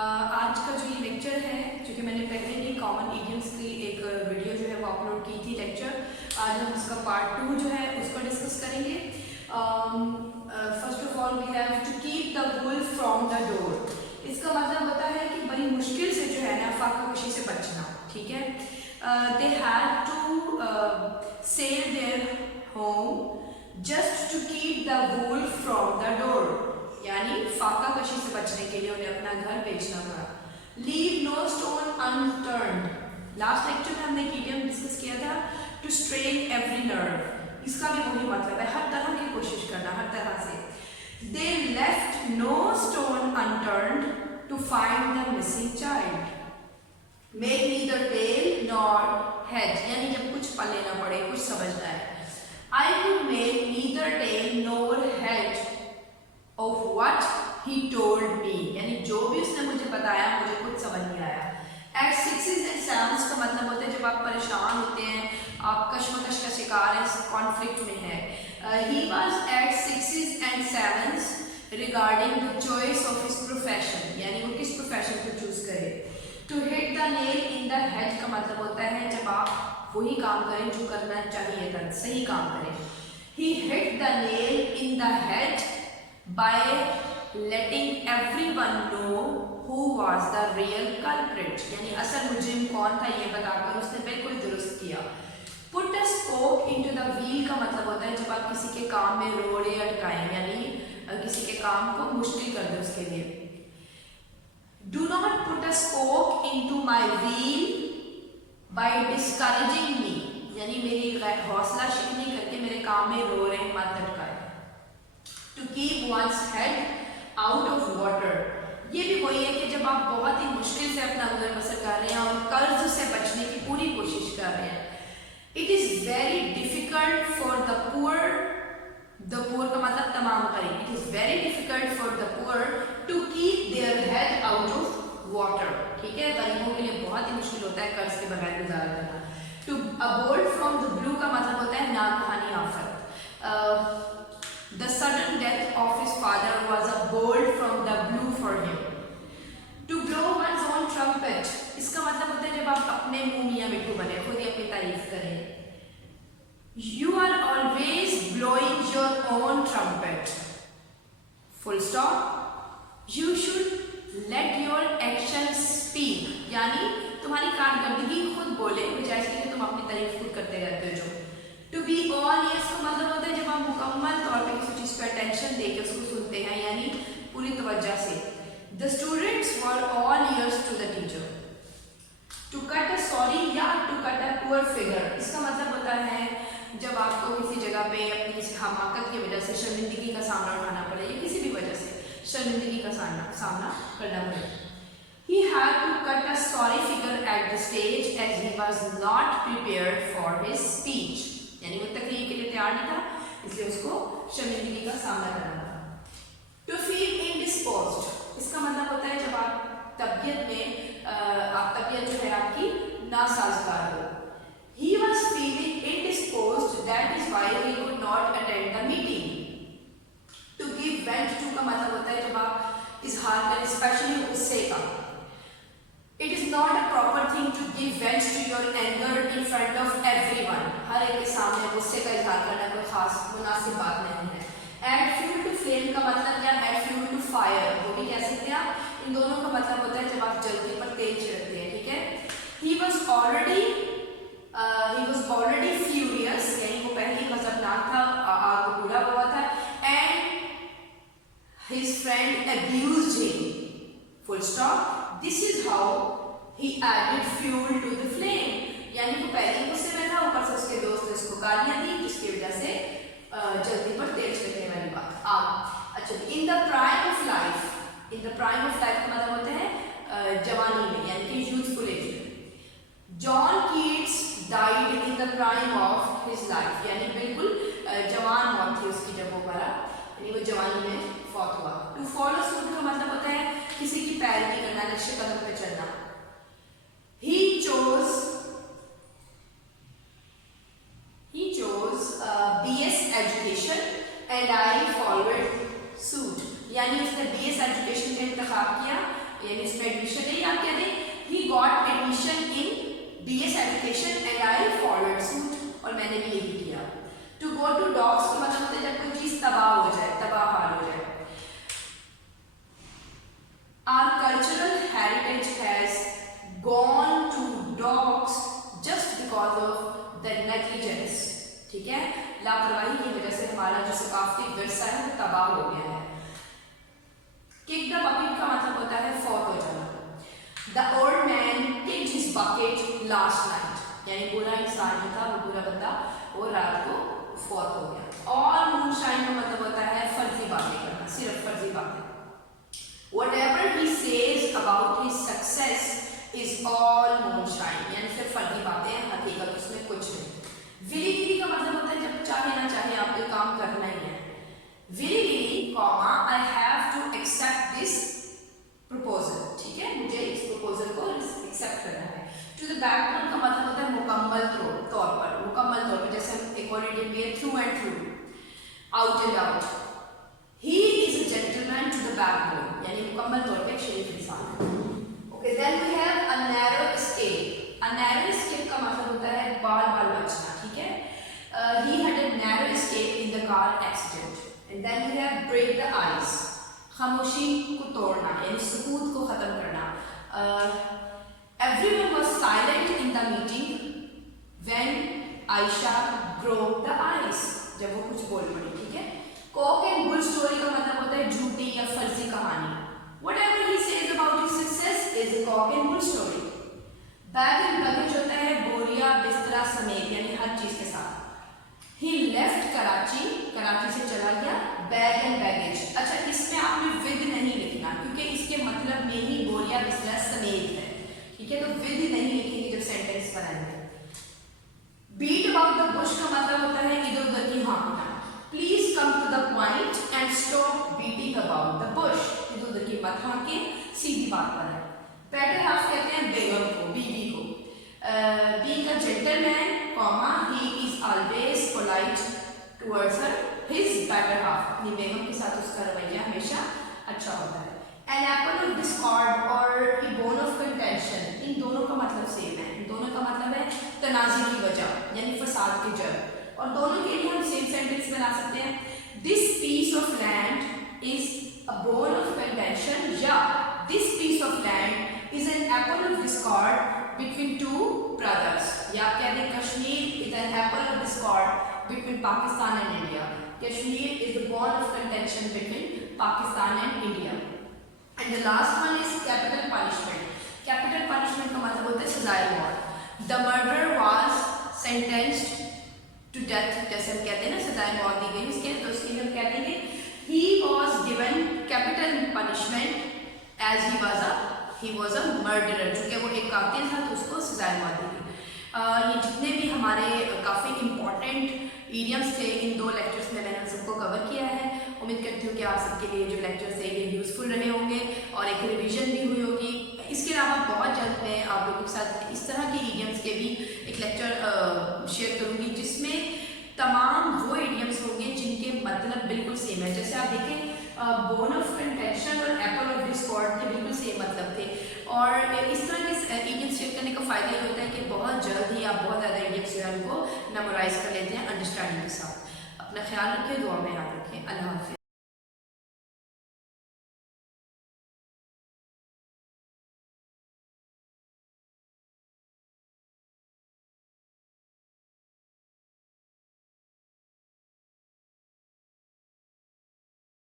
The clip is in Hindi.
आज का जो ये लेक्चर है, जो कि मैंने पहले ही कॉमन इडियम्स की एक वीडियो जो है वो अपलोड की थी लेक्चर, आज हम उसका पार्ट 2 जो है उसको डिस्कस करेंगे। First of all we have to keep the wolf from the door. इसका मतलब होता है कि बड़ी मुश्किल से जो है ना फाकाकशी से बचना, ठीक है। They had to sell their home just to keep the wolf from the door, यानी फाकाकशी से बचने के लिए उन्हें अपना घर बेचना पड़ा। Leave no stone unturned. Last lecture में हमने इडियम डिस्कस किया था टू स्ट्रेन एवरी नर्व। इसका भी वही मतलब है, हर तरह की कोशिश करना, हर तरह से। They left no stone unturned to find the missing child. Make neither tail nor head, यानी जब कुछ पल्ले ना पड़े, कुछ समझना है। I could make neither tail nor head of what he told me, यानी जो भी उसने मुझे बताया मुझे कुछ समझ नहीं आया। At 6s and 7s का मतलब होता है जब आप परेशान होते हैं, आप कश्मकश का शिकार है, कॉन्फ्लिक्ट में है। He was at 6s and 7s regarding the choice of his profession, यानी वो किस प्रोफेशन को चूज करे। To hit the nail in the head का मतलब होता है जब आप वही काम करें जो करना चाहिए था, सही काम करें। He hit the nail in the head by letting everyone know who was the real culprit, यानी असल मुजरिम कौन था ये बताकर उसने बिल्कुल दुरुस्त किया। Put a spoke into the wheel का मतलब होता है जब आप किसी के काम में रोड़े अटकाएं, यानी किसी के काम को मुश्किल कर दे उसके लिए। Do not put a spoke into my wheel by discouraging me, यानी मेरी हौसला शिकनी करके मेरे काम में रो रहे मत अटकाए। To keep one's head out of water, ये भी वही है कि जब आप बहुत ही मुश्किल से अपना गुजर बसर कर रहे हैं और कर्ज से बचने की पूरी कोशिश कर रहे हैं। It is very difficult for the poor का मतलब तमाम गरीब। It is very difficult for the poor to keep their head out of water, ठीक है। गरीबों के लिए बहुत ही मुश्किल होता है कर्ज के बगैर गुजारा करना। To aboard from the blue का मतलब होता है नागहानी आफत। The sudden death of his father was a bolt from the blue for him. To blow one's own trumpet, इसका मतलब होता है जब आप अपने मुंह मियां मिठू बने, खुद ही अपनी तारीफ करें। You are always blowing your own trumpet. Full stop. You should let your actions speak, यानी तुम्हारी कारकर्दगी खुद बोले, बजाय इसके कि तुम अपनी तारीफ खुद करते रहते हो। To be all ears का मतलब होता है जब आप मुकम्मल तौर पे किसी चीज पर अटेंशन देकर उसको सुनते हैं, यानी पूरी तवज्जो से। The students were all ears to the teacher. To cut a sorry या to cut a poor figure, इसका मतलब होता है जब आपको किसी जगह पे अपनी किसी हमाकत की वजह से शर्मिंदगी का सामना उठाना पड़े या किसी भी वजह से शर्मिंदगी का सामना करना पड़े। He had to cut a sorry figure at the stage as he was not prepared for his speech, यानी वो तकरीर के लिए तैयार नहीं था, इसलिए उसको शर्मिंदगी का सामना करना पड़ा। To feel indisposed, इसका मतलब होता है जब आप तबीयत जो है आपकी नासाजगार हो। He was feeling indisposed, that is why he could not attend the meeting. To give vent to का मतलब होता है जब आप इजहार करें, स्पेशली गुस्से का। It is not a proper thing to give vent to your anger in front of everyone. हर एक के सामने गुस्से का इजहार करना कोई खास मुनासिब बात नहीं है। Add fuel to flame का मतलब क्या? Add fuel to fire, वो भी कह सकते हैं आप। इन दोनों का मतलब होता है जब आप जल्दी पर तेल छिड़कते हैं, ठीक है। He was already furious, यानी वो पहले ही गजबनाक था, आग को भूला हुआ था। And his friend abused him. Full stop. This is how he added fuel to the flame, यानी वो पहले ही गुस्से में था, ऊपर से उसके दोस्त ने उसको गालियां दी, जिसकी वजह से जल्दी पर तेल छिड़कने वाली बात आग। अच्छा, in the prime of life का मतलब होता है जवानी में, यानी कि youthful age में। John Keats died in the prime of his life, यानी बिल्कुल जवान मौत थी उसकी जब वो मरा, यानी वो जवानी में फौत हुआ। To follow suit का मतलब होता है किसी की पैरवी करना, नक्शे कदम पे चलना। He chose BS education and I followed suit, यानी उसने BS education का इंतखाब किया, यानी उसमें एडमिशन नहीं, आप कह दें he got admission in BS education and I followed suit, और मैंने भी यही किया। To go to dogs का मतलब होता है जब कोई चीज तबाह हो जाए, तबाह हाल हो जाए। Our cultural heritage has gone to dogs just because of the negligence, ठीक है, लापरवाही की वजह से हमारा जो सकाफती विरसा है वो तबाह हो गया है। किक द बकेट का मतलब होता है फौत हो जाना। The old man kicked his bucket last night, यानी बुरा इंसान जो था, वो बुरा बंदा, वो रात को फौत हो गया। और मूनशाइन का मतलब होता है फर्जी बातें करना, सिर्फ फर्जी बातें। Whatever he says about his success is all moonshine, यानी सिर्फ फर्जी बातें हैं, हकीकत उसमें कुछ नहीं। विली विली का मतलब होता है जब चाहे ना चाहे आपको काम करना ही है। Willy nilly comma I have to accept this proposal, ठीक है, मुझे इस प्रपोजल को एक्सेप्ट करना है। टू द बैकग्राउंड का मतलब होता है मुकम्मल तौर पर, मुकम्मल तौर पर, जैसे हम एक और इडियम भी है through and through, out and out. He is a gentleman to the backbone, यानी मुकम्मल तौर पे शरीफ इंसान है। Okay, then we have a narrow escape. A narrow escape का मतलब होता है बाल बाल बचना, ठीक है। He had a narrow escape in the car accident. And then we have break the ice, खामोशी को तोड़ना, यानी सुकूत को खत्म करना। Everyone was silent in the meeting when Ayesha broke the ice, जब वो कुछ बोल पड़ी, ठीक है। कॉक एंड बुल स्टोरी का मतलब होता है झूठी या फर्जी कहानी। Whatever he says about his success is a cock and bull story. Bag and luggage होता है बोरिया बिस्तरा समेत, यानी हर चीज के साथ। He left कराची, कराची से चला गया। बैग एंड बैगेज, अच्छा इसमें आपने विद नहीं लिखना क्योंकि इसके मतलब में ही बोरिया बिस्तरा समेत है, ठीक है, तो विद नहीं लिखेंगे जब सेंटेंस बनाएंगे। बीट अबाउट द बुश का मतलब होता है इधर उधर की हाँकना। Please come to the point and stop beating about the bush, इधर उधर की मत हाँके, सीधी बात पर है। बेटर हाफ कहते हैं बेगम को, बीवी को। Being a gentleman comma he is always polite towards her his better half, अपनी बेगम के साथ उसका रवैया हमेशा अच्छा होता है। एन एप्पल ऑफ डिस्कॉर्ड और ए बोन ऑफ कंटेंशन, इन दोनों का मतलब सेम है। इन दोनों का मतलब है तनाज़े की वजह, यानी फसाद की जड़, और दोनों के लिए हम सेम सेंटेंस बना सकते हैं। This piece of land is a bone of contention, या this piece of land is an apple of discord between two brothers, या आप कह दें Kashmir is an apple of discord between Pakistan and India. Kashmir is the bone of contention between Pakistan and India. And the last one is capital punishment. Capital punishment का मतलब होता है सजाए मौत। The murder was sentenced to death, जैसे हम कहते हैं ना सजाए मौत दी गई उसके, तो उसके लिए हम कह देंगे he was given capital punishment as he was a murderer, चूंकि वो एक कातिल था तो उसको सजाए मौत दी गई। ये जितने भी हमारे काफ़ी इम्पॉर्टेंट इडियम्स थे इन 2 लेक्चर्स में मैंने उन सबको कवर किया है। उम्मीद करती हूँ कि आप सबके लिए जो लेक्चर्स थे ये यूज़फुल रहे होंगे और एक रिवीजन भी हुई होगी। इसके अलावा बहुत जल्द मैं आप लोगों के साथ इस तरह के इडियम्स के भी एक लेक्चर शेयर करूँगी जिसमें तमाम वो इडियम्स होंगे जिनके मतलब बिल्कुल सेम है। जैसे आप देखें बोन ऑफ कंटेंशन और एप्पल ऑफ डिस्कॉर्ड के बिल्कुल सेम मतलब थे, और इस तरह के इडियम्स शेयर करने का फ़ायदा ये होता है कि बहुत जल्द ही आप बहुत ज़्यादा इडियम्स जो है उनको मेमोराइज कर लेते हैं अंडरस्टैंडिंग के साथ। अपना ख्याल रखें, दुआ में याद रखें। अल्लाह हाफ़िज़।